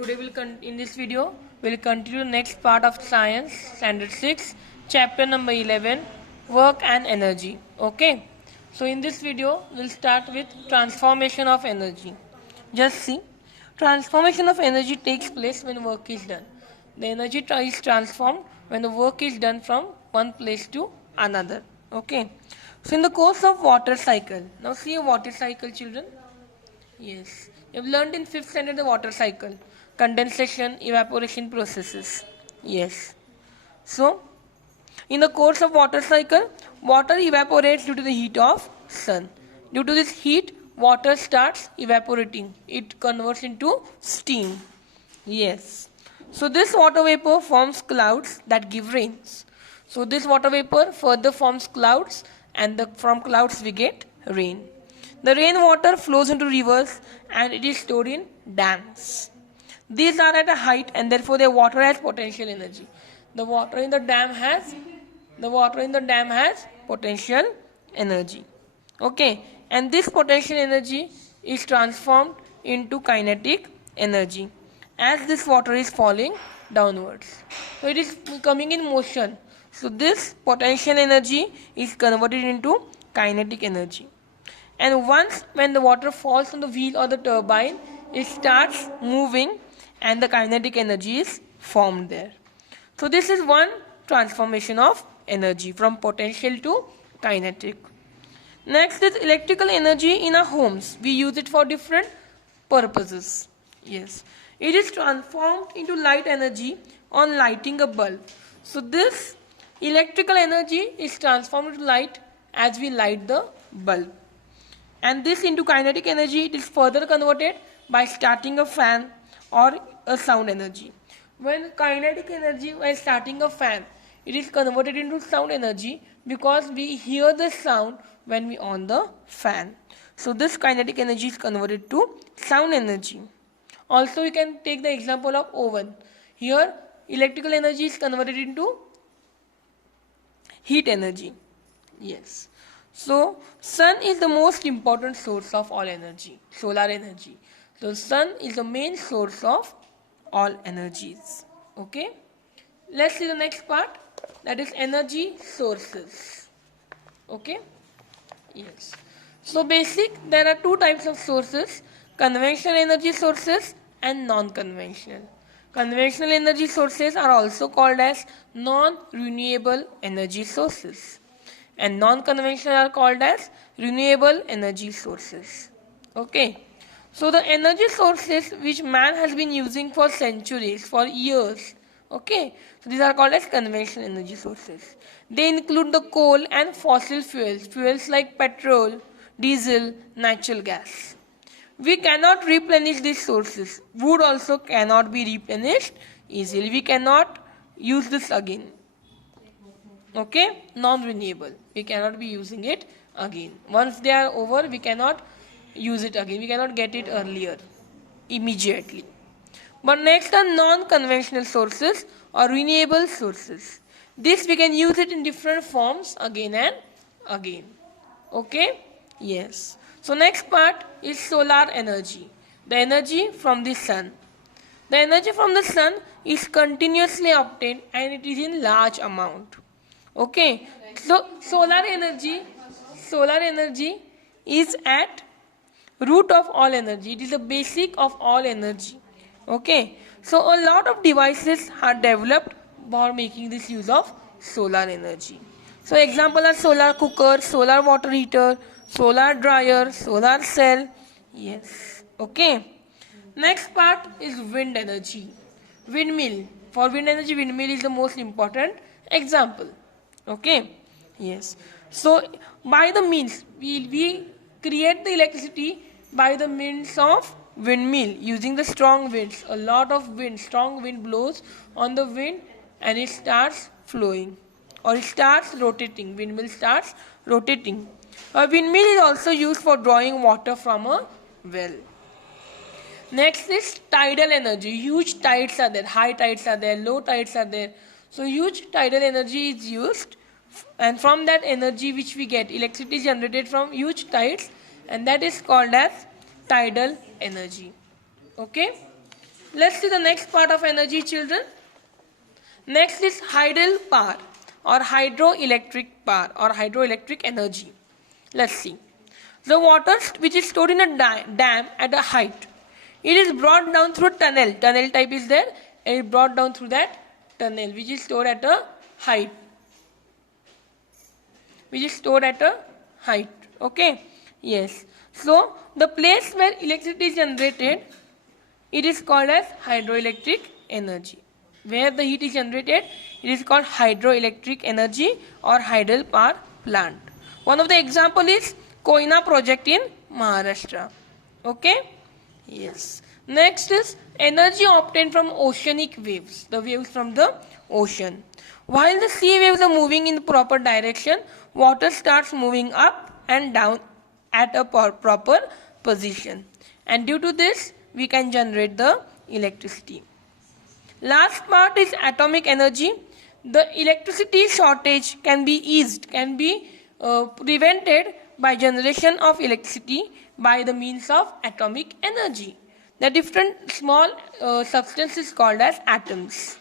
Today in this video we'll continue next part of science standard 6 chapter number 11 work and energy. Okay, so in this video we'll start with transformation of energy. Just see, transformation of energy takes place when work is done. The energy is transformed when the work is done from one place to another. Okay, so in the course of water cycle, now see a water cycle, children. Yes, you've learned in 5th standard the water cycle, condensation, evaporation processes. Yes. So, in the course of water cycle, water evaporates due to the heat of sun. Due to this heat, water starts evaporating. It converts into steam. Yes. So, this water vapor forms clouds that give rains. So, this water vapor further forms clouds, and from clouds we get rain. The rainwater flows into rivers and it is stored in dams. These are at a height and therefore their water has potential energy. The water in the dam has potential energy. Okay, and this potential energy is transformed into kinetic energy as this water is falling downwards. So it is coming in motion. So this potential energy is converted into kinetic energy. And once when the water falls on the wheel or the turbine, it starts moving and the kinetic energy is formed there. So this is one transformation of energy from potential to kinetic. Next is electrical energy in our homes. We use it for different purposes. Yes. It is transformed into light energy on lighting a bulb. So this electrical energy is transformed into light as we light the bulb. And this into kinetic energy, it is further converted by starting a fan or a sound energy. When kinetic energy, while starting a fan, it is converted into sound energy because we hear the sound when we on the fan. So this kinetic energy is converted to sound energy. Also we can take the example of oven. Here electrical energy is converted into heat energy. Yes. So, sun is the most important source of all energy, solar energy. So, sun is the main source of all energies. Okay. Let's see the next part, that is energy sources. Okay. Yes. So, there are two types of sources, conventional energy sources and non-conventional. Conventional energy sources are also called as non-renewable energy sources. And non-conventional are called as renewable energy sources. Okay. So the energy sources which man has been using for centuries, for years. Okay. So these are called as conventional energy sources. They include the coal and fossil fuels. Fuels like petrol, diesel, natural gas. We cannot replenish these sources. Wood also cannot be replenished easily. We cannot use this again. Okay, non-renewable. We cannot be using it again. Once they are over, we cannot use it again. We cannot get it earlier, immediately. But next are non-conventional sources or renewable sources. This we can use it in different forms again and again. Okay? Yes. So next part is solar energy. The energy from the sun. The energy from the sun is continuously obtained and it is in large amount. Okay, so solar energy is at root of all energy. It is the basic of all energy. Okay, so a lot of devices are developed for making this use of solar energy. So example are solar cooker, solar water heater, solar dryer, solar cell. Yes. Okay. Next part is wind energy. Windmill. For wind energy, windmill is the most important example. Okay. Yes. So by the means we create the electricity by the means of windmill using the strong winds. A lot of wind, strong wind blows on the wind and it starts flowing or it starts rotating. Windmill starts rotating. A windmill is also used for drawing water from a well. Next is tidal energy. Huge tides are there, high tides are there, low tides are there. So huge tidal energy is used, and from that energy which we get, electricity is generated from huge tides, and that is called as tidal energy. Okay. Let's see the next part of energy, children. Next is hydel power or hydroelectric power or hydroelectric energy. Let's see. The water which is stored in a dam at a height, it is brought down through a tunnel. Tunnel type is there, and it brought down through that tunnel which is stored at a height. Which is stored at a height. Okay. Yes. So the place where electricity is generated, it is called as hydroelectric energy. Where the heat is generated, it is called hydroelectric energy or hydel power plant. One of the example is Koina project in Maharashtra. Okay? Yes. Next is energy obtained from oceanic waves. The waves from the ocean. While the sea waves are moving in the proper direction, water starts moving up and down at a proper position. And due to this, we can generate the electricity. Last part is atomic energy. The electricity shortage can be eased, can be prevented by generation of electricity by the means of atomic energy. The different small substances called as atoms.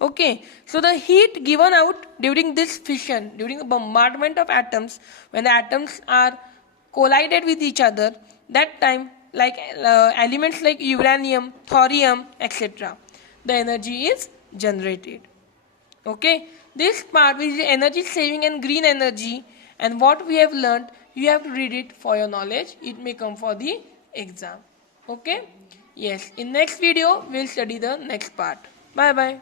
Okay, so the heat given out during this fission, during the bombardment of atoms, when the atoms are collided with each other, that time like elements like uranium, thorium, etc. the energy is generated. Okay, this part is energy saving and green energy, and what we have learned, you have to read it for your knowledge. It may come for the exam. Okay, yes, in next video we'll study the next part. Bye bye.